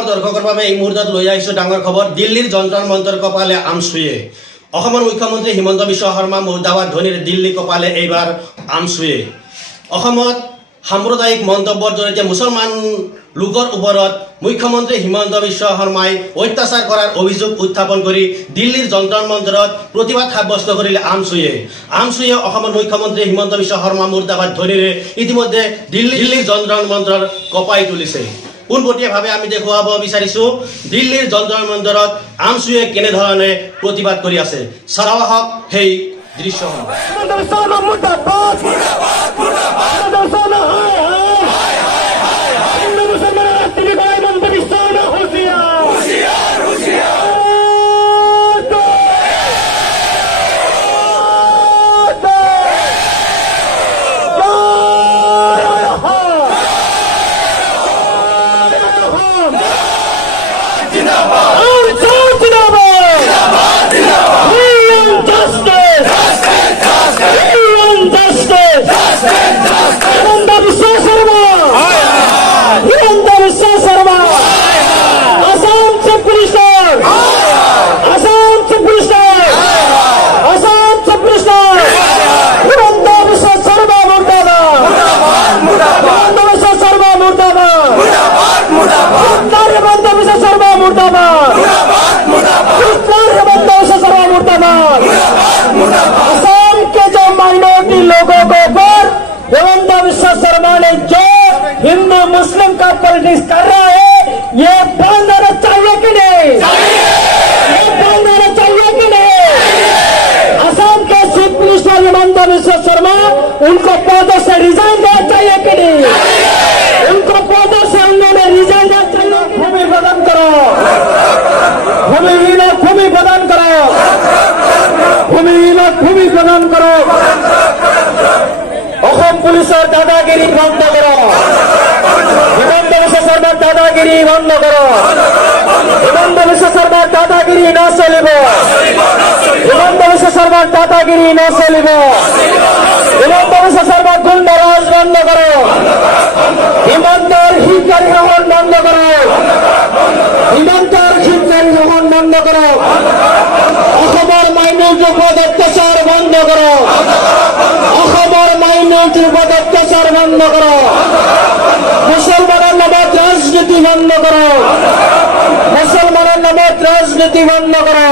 অসমৰ দৰ্শকৰ বাবে এই মুহূৰ্তত লৈ আহিছো ডাঙৰ খবৰ দিল্লীৰ যন্ত্ৰৰ মন্ত্ৰৰ কপালে আমচুয়ে অসমৰ মুখ্যমন্ত্ৰী হিমন্ত বিশ্ব শৰ্মা মুৰ্দাবাদ ধনীৰ দিল্লী কপালে এইবাৰ আমচুয়ে অসমত সাম্প্ৰদায়িক মন্তব্যৰ জৰিয়তে মুছলমান লোকৰ ওপৰত মুখ্যমন্ত্ৰী হিমন্ত বিশ্ব শৰ্মাই অত্যাচাৰ কৰাৰ অভিযোগ উত্থাপন কৰি দিল্লীৰ যন্ত্ৰৰ মন্ত্ৰত প্ৰতিবাদ সাব্যস্ত কৰিলে আমচুয়ে অসমৰ মুখ্যমন্ত্ৰী হিমন্ত বিশ্ব শৰ্মা মুৰ্দাবাদ ধনীৰ ইতিমধ্যে দিল্লীৰ যন্ত্ৰৰ মন্ত্ৰৰ কপাই তুলিছে পোনপটীয়াভাৱে আমি দেখুৱাব বিচাৰিছো দিল্লীৰ যন্ত্ৰৰ মন্ত্ৰত আমচুয়ে কেনে ধৰণে প্ৰতিবাদ কৰি আছে চাওঁ আহক সেই দৃশ্য हिंदू मुस्लिम का पॉलिटिक्स कर रहा है ये बंद होना चाहिए कि नहीं ये बंद होना चाहिए कि नहीं असम के चीफ मिनिस्टर हिमंत बिस्वा शर्मा उनको पदों से रिजाइन देना चाहिए कि नहीं उनको पदों से उन्होंने रिजाइन देना चाहिए भूमि प्रदान करो भूमि प्रदान करो भूमि प्रदान करो অসম পুলিশের দাদাগিরি বন্ধ করো হিমন্ত বিশ্ব শর্মার দাদাগিরি বন্ধ করো হিমন্ত বিশ্ব শর্মার দাদাগিরি না চলিব হিমন্ত বিশ্ব শর্মার দাদাগিরি না চলিব হিমন্ত বিশ্ব শর্মার গুন্ডারাজ বন্ধ করো হিমন্তের হিতকারী গ্রহণ বন্ধ করো হিমন্তের হিতকারী গ্রহণ বন্ধ করো অসমৰ মাইনৰিটিৰ ওপৰত অত্যাচাৰ বন্ধ কৰো অসমৰ মাইনৰিটিৰ ওপৰত অত্যাচাৰ বন্ধ কৰো মুছলমানৰ নামত ৰাজনীতি বন্ধ কৰো মুছলমানৰ নামত ৰাজনীতি বন্ধ কৰো